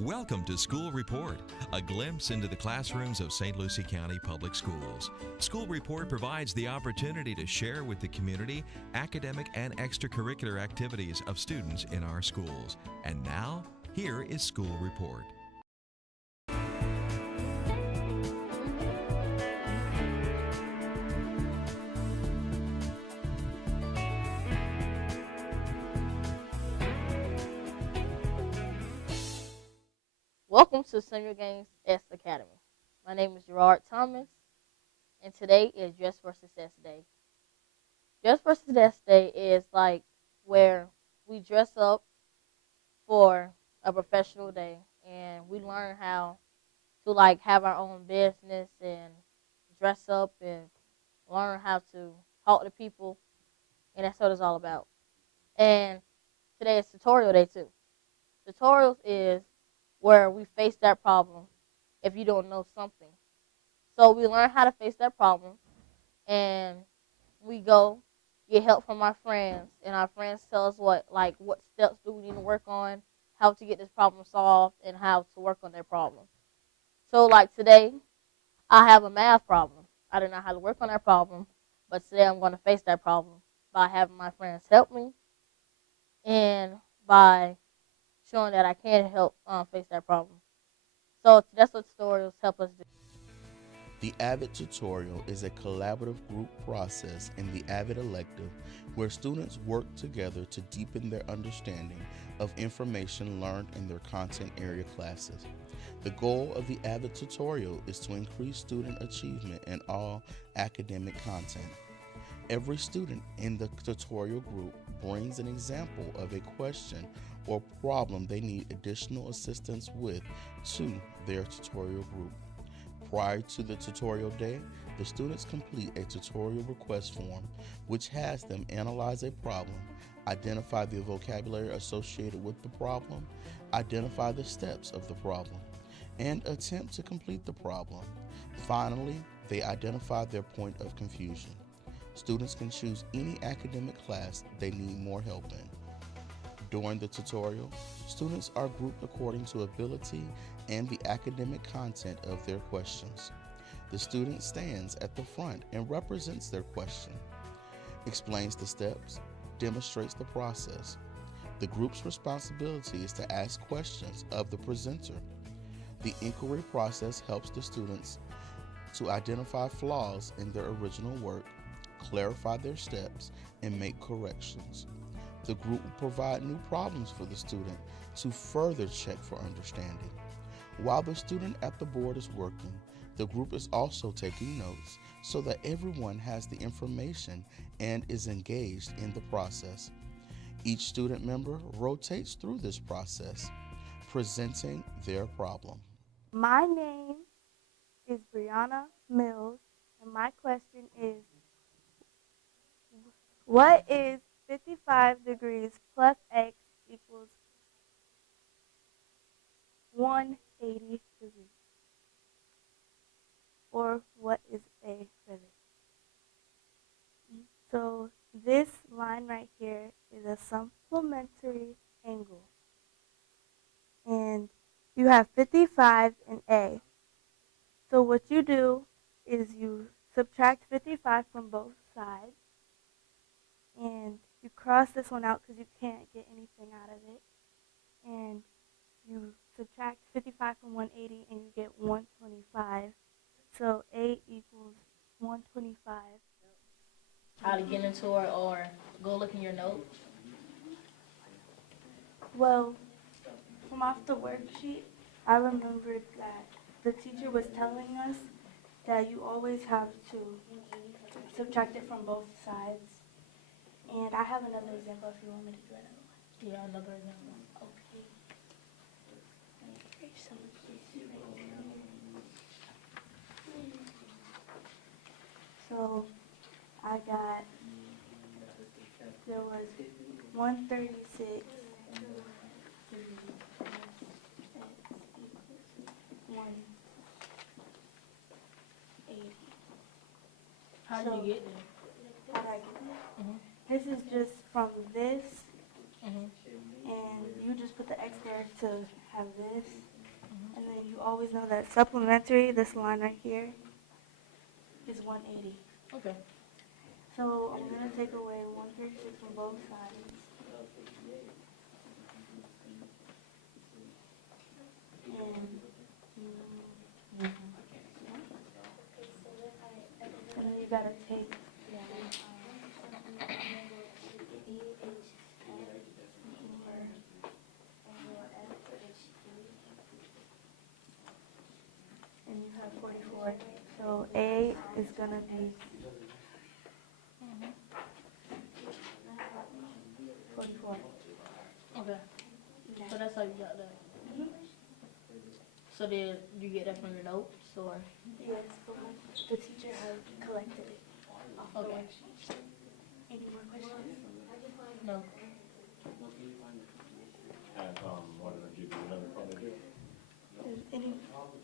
Welcome to School Report, a glimpse into the classrooms of St. Lucie County Public Schools. School Report provides the opportunity to share with the community academic and extracurricular activities of students in our schools. And now, here is School Report. Welcome to Senior Games S Academy. My name is Gerard Thomas, and today is Dress for Success Day. Dress for Success Day is like where we dress up for a professional day, and we learn how to like have our own business and dress up and learn how to talk to people, and that's what it's all about. And today is tutorial day too. Tutorials is where we face that problem if you don't know something. So we learn how to face that problem, and we go get help from our friends, and our friends tell us what steps do we need to work on, how to get this problem solved, and how to work on their problem. So like today, I have a math problem. I don't know how to work on that problem, but today I'm going to face that problem by having my friends help me and by showing that I can help face that problem. So that's what tutorials help us do. The AVID tutorial is a collaborative group process in the AVID elective where students work together to deepen their understanding of information learned in their content area classes. The goal of the AVID tutorial is to increase student achievement in all academic content. Every student in the tutorial group brings an example of a question or problem they need additional assistance with to their tutorial group. Prior to the tutorial day, the students complete a tutorial request form which has them analyze a problem, identify the vocabulary associated with the problem, identify the steps of the problem, and attempt to complete the problem. Finally, they identify their point of confusion. Students can choose any academic class they need more help in. During the tutorial, students are grouped according to ability and the academic content of their questions. The student stands at the front and represents their question, explains the steps, demonstrates the process. The group's responsibility is to ask questions of the presenter. The inquiry process helps the students to identify flaws in their original work, clarify their steps, and make corrections. The group will provide new problems for the student to further check for understanding. While the student at the board is working, the group is also taking notes so that everyone has the information and is engaged in the process. Each student member rotates through this process, presenting their problem. My name is Brianna Mills, and my question is, what is 55 degrees plus x equals 180 degrees? Or what is a rivet? So this line right here is a supplementary angle. And you have 55 and a. So what you do is you subtract 55 from both sides. And you cross this one out because you can't get anything out of it. And you subtract 55 from 180 and you get 125. So A equals 125. How to get into it, or go look in your notes. Well, from off the worksheet, I remembered that the teacher was telling us that you always have to subtract it from both sides. And I have another example if you want me to do another one. Yeah, another example. Okay. Let me erase some of this right here. So I got, there was 136 180. How did you get there? How did I get there? Mm-hmm. This is just from this, Mm-hmm. and you you just put the X there to have this. And then you always know that supplementary, this line right here, is 180. Okay. So I'm going to take away 136 from both sides. And then you got to take and you have 44. So A is going to be 44. Okay. So that's how you got that. So did you get that from your notes or? Yes, but the teacher has collected it off the Okay. worksheet. Any more questions? No.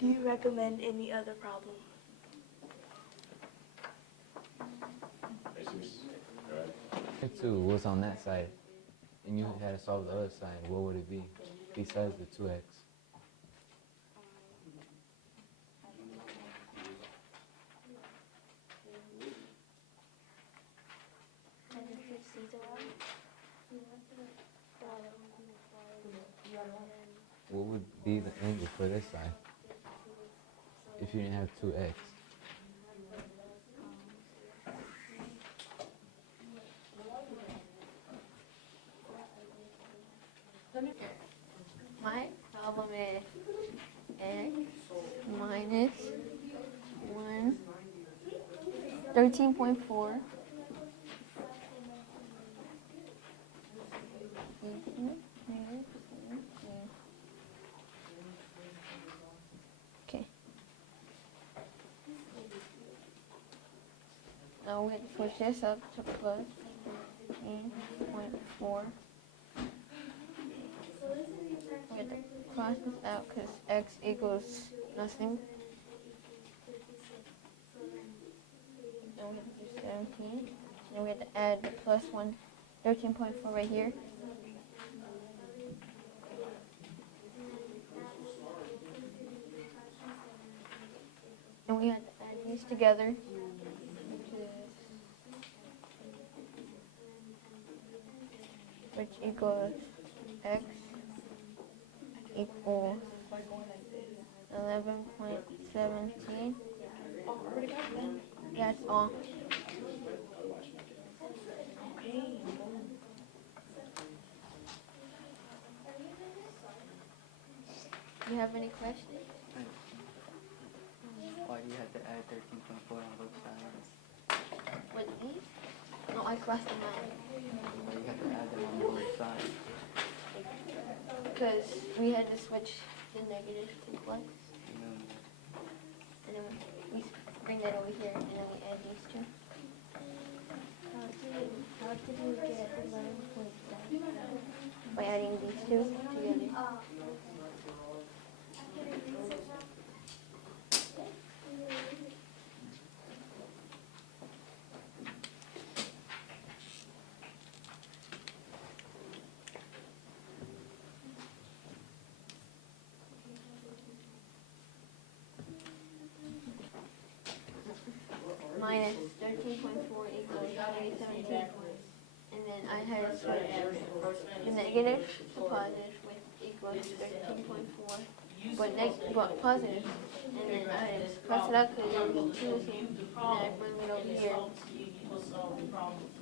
Do you recommend any other problem? Two was on that side, and you had to solve the other side. What would it be besides the 2x? What would be the angle for this side if you didn't have 2x? My problem is x minus 13.4 okay. Now we have to push this up to plus 13.4. We have to cross this out because x equals nothing. Then we have to do 17. Then we have to add the plus 13.4 right here. And we have to add these together, which equals x equals 11.17. That's all. Do you have any questions? Why do you have to add 13.4 on both sides? With these? No, I crossed them out. Why do you have to add them on both sides? Because we had to switch the negative to plus. And then we bring that over here, and then we add these two. How did you get 11.7? By adding these two together. Minus 13.4 equals 17. And then I had to switch the negative to positive, which equals 13.4. But positive. And then I just cross it out because it was choosing. And then I bring it over here.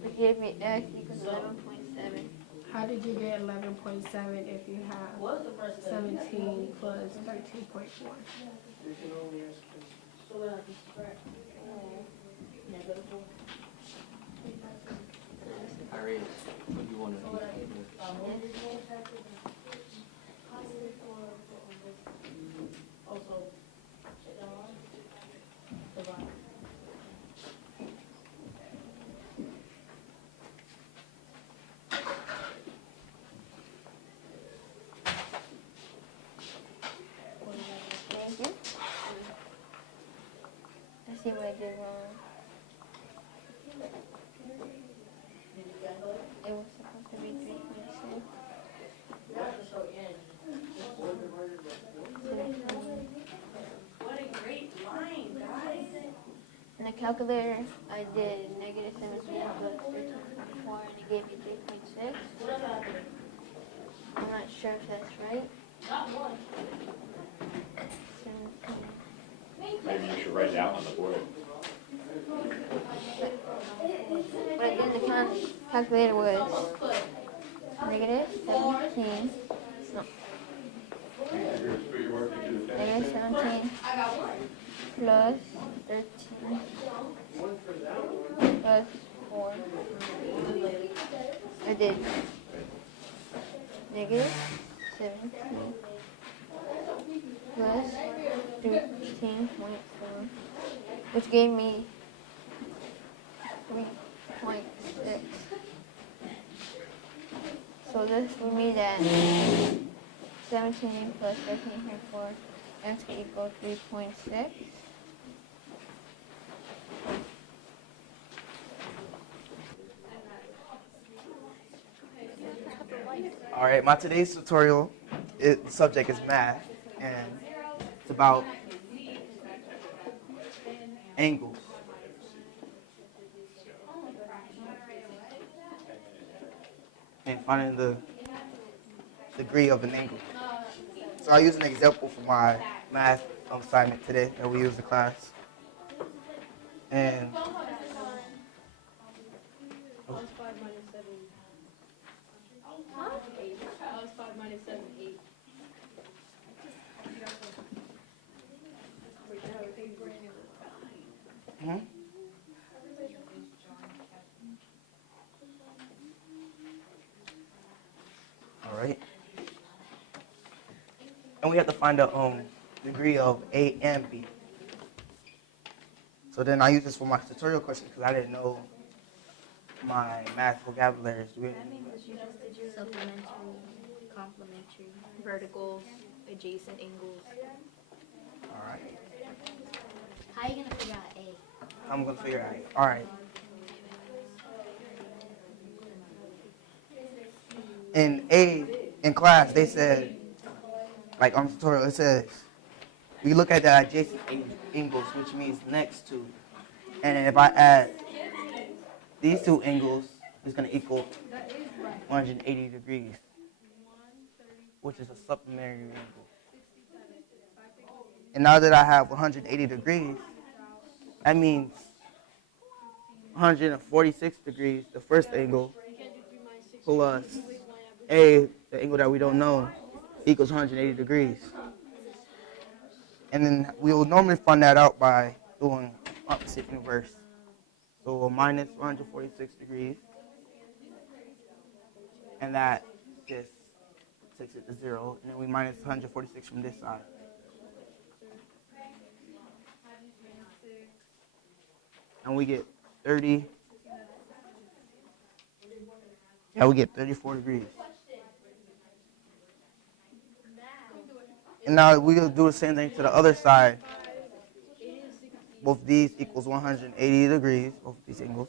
It gave me x equals 11.7. How did you get 11.7 if you have 17 plus 13.4? Trais, what do you want to do? Thank you. Let's see what I did wrong. It was supposed to be 3.6. calculator, I did negative 17 plus 13.4 and it gave me 3.6. I'm not sure if that's right. 17. Maybe you should write it out on the board. What I did in the calculator was negative 17. No. Negative 17 plus 13 plus 4. I did negative 17 plus 13.4, which gave me 3.6. So this would mean that 17 plus 13.4 is to equal 3.6. All right, my today's tutorial, the subject is math, and it's about angles. And finding the degree of an angle. So I'll use an example for my math assignment today that we use in class. And all right. And we have to find the degree of A and B. So then I use this for my tutorial question because I didn't know my math vocabulary. That means you just did your supplementary, complementary, verticals, adjacent angles. All right. How are you going to figure out A? I'm going to figure it out. All right. In class, they said, like on the tutorial, it says, we look at the adjacent angles, which means next to. And if I add these two angles, it's going to equal 180 degrees, which is a supplementary angle. And now that I have 180 degrees, that means 146 degrees, the first angle, plus A, the angle that we don't know, equals 180 degrees. And then we will normally find that out by doing opposite and reverse. So minus 146 degrees, and that just takes it to 0, and then we minus 146 from this side. And we get 30, we get 34 degrees. And now we'll do the same thing to the other side. Both these equals 180 degrees, both of these angles.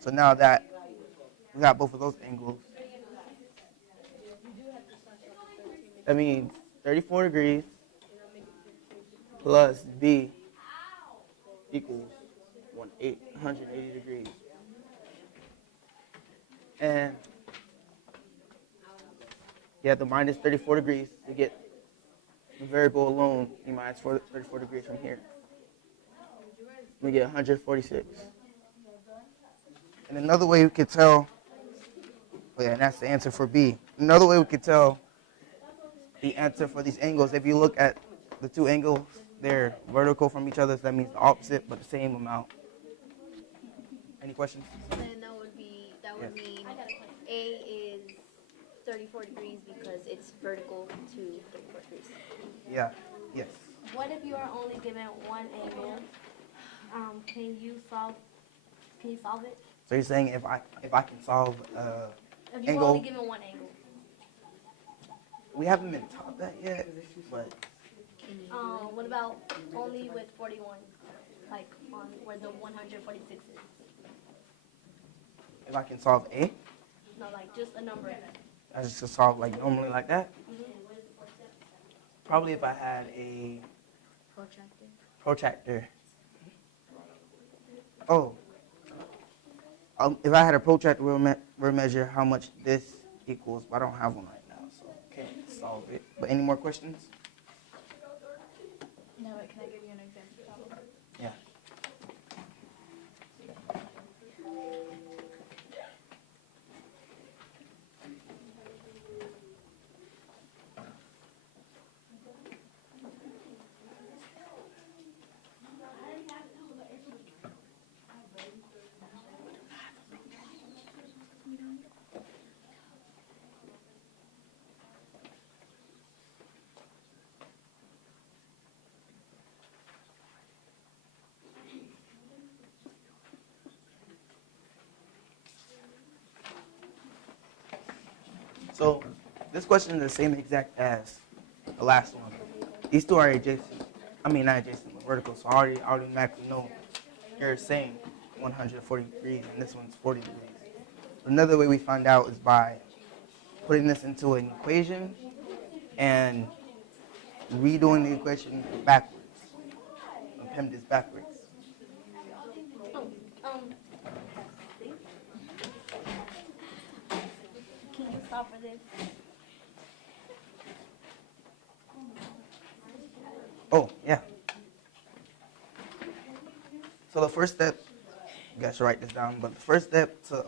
So now that we got both of those angles, that means 34 degrees plus B equals 180 degrees. And you have to minus 34 degrees to get the variable alone. You minus 34 degrees from here. We get 146. And another way we could tell, and that's the answer for B. Another way we could tell the answer for these angles, if you look at the two angles, they're vertical from each other, so that means the opposite, but the same amount. Any questions? So then that would mean A is 34 degrees because it's vertical to 34 degrees. Yeah, yes. What if you are only given one angle? Can you solve it? So you're saying if I can solve If you're angle, only given one angle. we haven't been taught that yet, but What about only with 41? Like on where the 146 is? if I can solve A, No, like just a number. I just solve like normally like that. Probably if I had a Protractor. protractor. Oh, if I had a protractor, we'll measure how much this equals, but I don't have one right now, so can't solve it. But any more questions? No, but can I give you an example problem? Yeah. So this question is the same exact as the last one. These two are adjacent. I mean, not adjacent, but vertical. So I already automatically know here it's saying 140 degrees, and this one's 40 degrees. Another way we find out is by putting this into an equation and redoing the equation backwards. Append this backwards. Can you solve for this? Oh, yeah. So the first step, you guys should write this down, but the first step to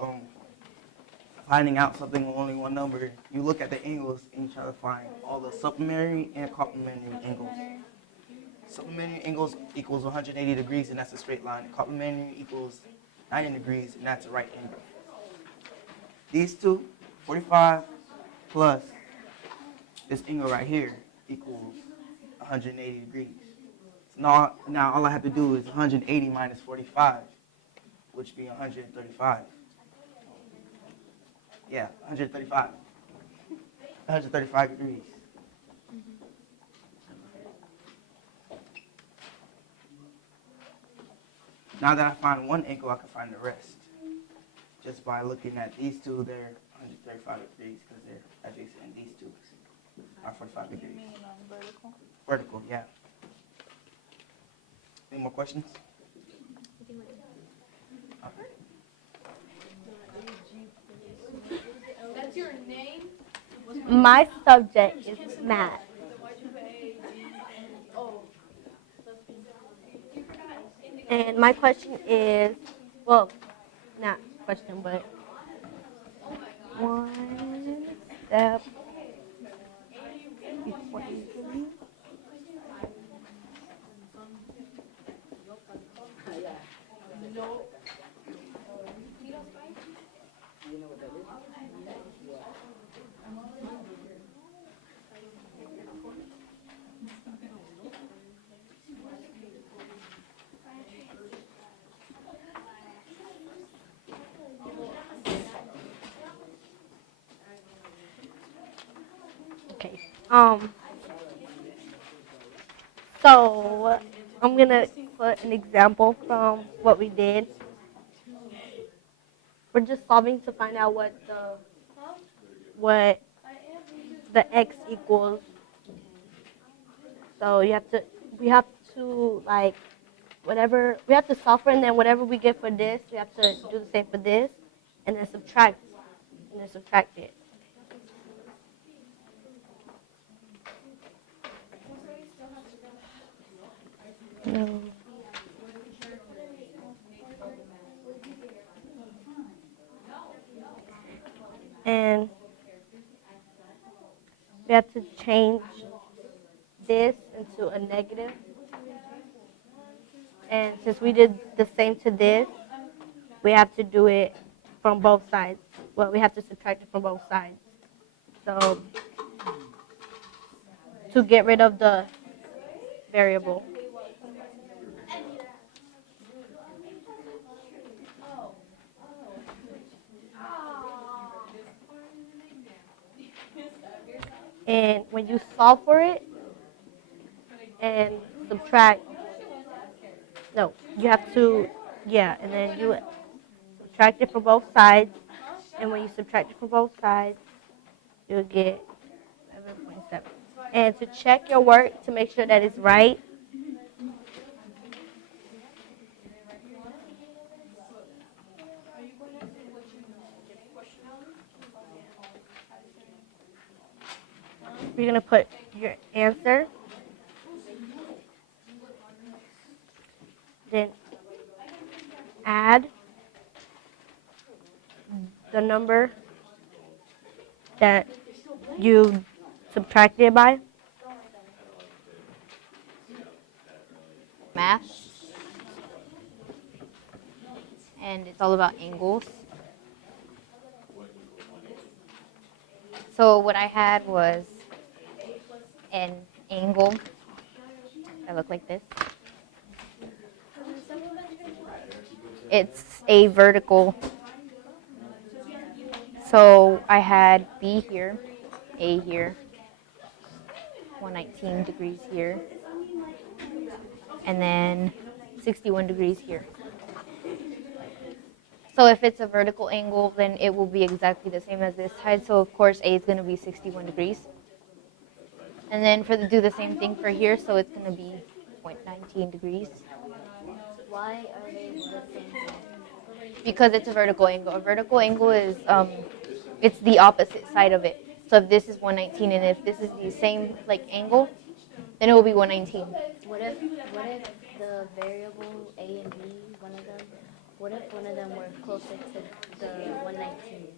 finding out something with only one number, you look at the angles and you try to find all the supplementary and complementary angles. Supplementary angles equals 180 degrees, and that's a straight line. Complementary equals 90 degrees, and that's a right angle. These two, 45 plus this angle right here equals 180 degrees. So now all I have to do is 180 minus 45, which would be 135. Yeah, 135. 135 degrees. Now that I find one angle, I can find the rest. Just by looking at these two, they're 135 degrees because they're adjacent, and these two are 45 degrees. You mean vertical? Vertical, yeah. Any more questions? That's your name? My subject is math. And my question is, well, not question, but one step before you. Okay. So I'm gonna put an example from what we did. We're just solving to find out what the x equals. So we have to like whatever we have to solve for, and then whatever we get for this, we have to do the same for this, and then subtract it. No. And we have to change this into a negative. And since we did the same to this, we have to do it from both sides. Well, we have to subtract it from both sides. So to get rid of the variable. And when you solve for it and subtract, no, you have to, and then you subtract it from both sides. And when you subtract it from both sides, you'll get 11.7. And to check your work to make sure that it's right, you're going to put your answer, then add the number that you subtracted it by. Math. And it's all about angles. So what I had was an angle that looked like this. It's a vertical. So I had B here, A here, 119 degrees here, and then 61 degrees here. So if it's a vertical angle, then it will be exactly the same as this side. So of course A is going to be 61 degrees. And then do the same thing for here, so it's going to be 0.19 degrees. Why are they the same? Because it's a vertical angle. A vertical angle is, it's the opposite side of it. So if this is 119 and if this is the same like angle, then it will be 119. What if the variable A and B, one of them, what if one of them were closer to the 119?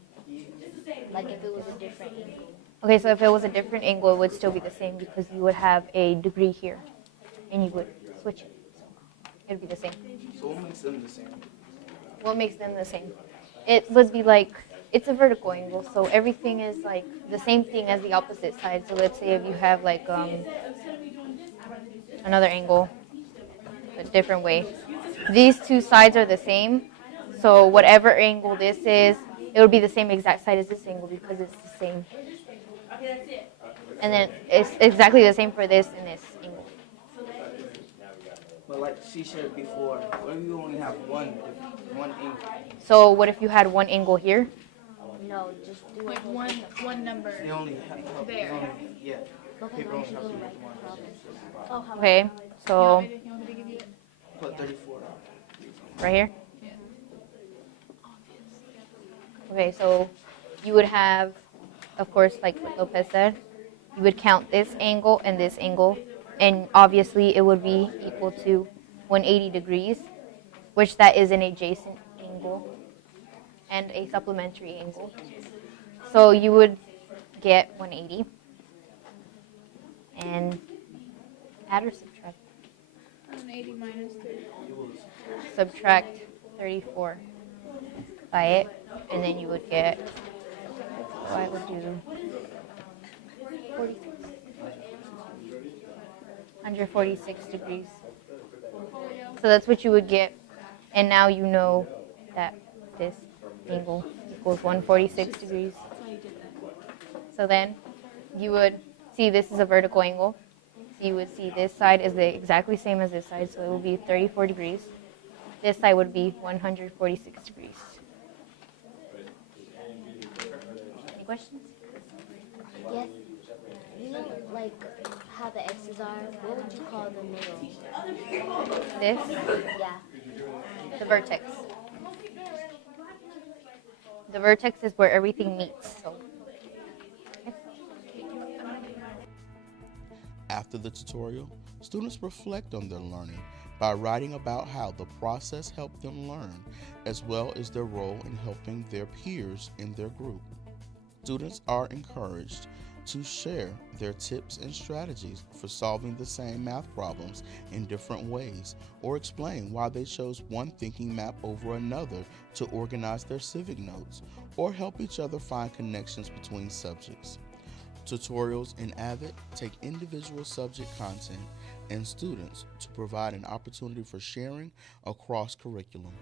Like if it was a different angle. Okay, so if it was a different angle, it would still be the same because you would have a degree here, and you would switch it. So it would be the same. So what makes them the same? What makes them the same? It would be like, it's a vertical angle, so everything is like the same thing as the opposite side. So let's say if you have like another angle, a different way. These two sides are the same, so whatever angle this is, it would be the same exact side as this angle because it's the same. And then it's exactly the same for this and this angle. But like she said before, what if you only have one angle? So what if you had one angle here? No, just do Like one number. They only have There. yeah. People only have to use one. Okay, so You want me to give you it? Put 34. right here? Okay, so you would have, of course, like what Lopez said, you would count this angle, and obviously it would be equal to 180 degrees, which that is an adjacent angle and a supplementary angle. So you would get 180 and add or subtract? 180 minus 30. Subtract 34 by it, and then you would get, so I would do 146 degrees. So that's what you would get, and now you know that this angle equals 146 degrees. So then you would see this is a vertical angle. So you would see this side is exactly same as this side, so it will be 34 degrees. This side would be 146 degrees. Any questions? Yes. You know, like how the X's are. What would you call the middle? This, Yeah. the vertex. The vertex is where everything meets. So. After the tutorial, students reflect on their learning by writing about how the process helped them learn, as well as their role in helping their peers in their group. Students are encouraged to share their tips and strategies for solving the same math problems in different ways, or explain why they chose one thinking map over another to organize their civic notes, or help each other find connections between subjects. Tutorials in AVID take individual subject content and students to provide an opportunity for sharing across curriculum.